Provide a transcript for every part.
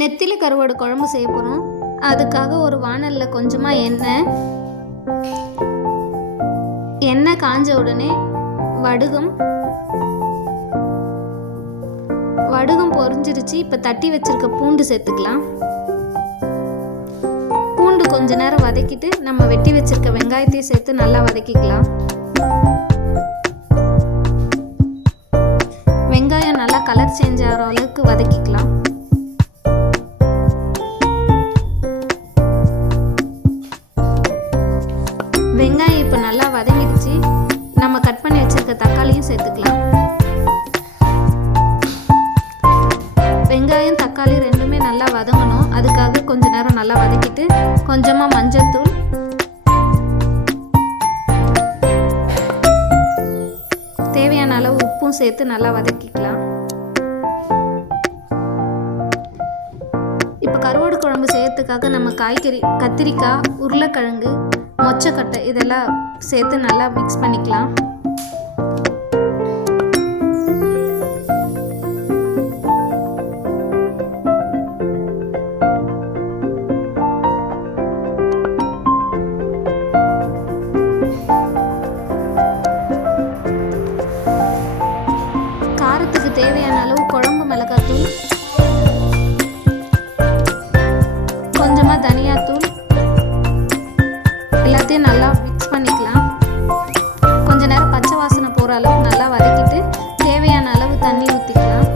நெத்திலி கருவாடு குழம்பு செய்ய போகிறோம். அதுக்காக ஒரு வாணலில் கொஞ்சமாக எண்ணெய் காஞ்ச உடனே வடுகம் பொரிஞ்சிருச்சு. இப்போ தட்டி வச்சிருக்க பூண்டு சேர்த்துக்கலாம். பூண்டு கொஞ்ச நேரம் வதக்கிட்டு நம்ம வெட்டி வச்சிருக்க வெங்காயத்தையும் சேர்த்து நல்லா வதக்கிக்கலாம். வெங்காயம் நல்லா கலர் சேஞ்ச் ஆகிற அளவுக்கு வதக்கிக்கலாம். வெங்காயம் இப்போ நல்லா வதங்கிடுச்சு. நம்ம கட் பண்ணி வச்சிருக்க தக்காளியும் சேர்த்துக்கலாம். வெங்காயம் தக்காளி ரெண்டுமே நல்லா வதங்கணும். அதுக்காக கொஞ்ச நேரம் நல்லா வதக்கிட்டு கொஞ்சமாக மஞ்சள் தூள், தேவையான அளவு உப்பும் சேர்த்து நல்லா வதக்கிக்கலாம். இப்போ கருவாடு குழம்பு செய்யறதுக்காக நம்ம காய்கறி கத்திரிக்காய், உருளைக்கிழங்கு, மொச்சக்கட்டை இதெல்லாம் சேர்த்து நல்லா மிக்ஸ் பண்ணிக்கலாம். காரத்துக்கு தேவையான அளவு குழம்பு மிளகாத்தூள், கொஞ்சமாக தனியாத்தூள் எல்லாத்தையும் நல்லா மிக்ஸ் பண்ணிக்கலாம். கொஞ்ச நேரம் பச்சை வாசனை போகிற அளவுக்கு நல்லா வதக்கிட்டு தேவையான அளவு தண்ணி ஊற்றிக்கலாம்.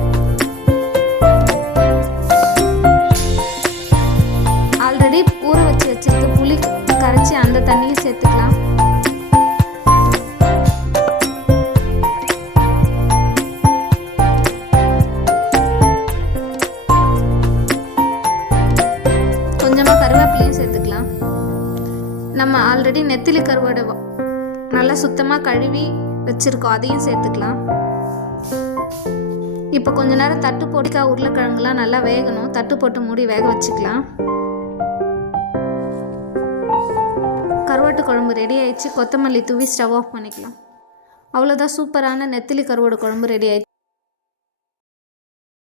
ஆல்ரெடி ஊற வச்சிருக்க புளி கரைச்சி அந்த தண்ணியும் சேர்த்துக்கலாம். கொஞ்சமாக கருவேப்பிலையும் சேர்த்துக்கலாம். நம்ம ஆல்ரெடி நெத்திலி கருவாடு நல்லா சுத்தமாக கழுவி வச்சுருக்கோம், அதையும் சேர்த்துக்கலாம். இப்போ கொஞ்ச நேரம் தட்டு போட்டிக்கா உருளைக்கிழங்குலாம் நல்லா வேகணும். தட்டு போட்டு மூடி வேக வச்சுக்கலாம். கருவாட்டு குழம்பு ரெடி ஆயிடுச்சு. கொத்தமல்லி தூவி ஸ்டவ் ஆஃப் பண்ணிக்கலாம். அவ்வளோதான், சூப்பரான நெத்திலி கருவாடு குழம்பு ரெடி ஆயிடுச்சு.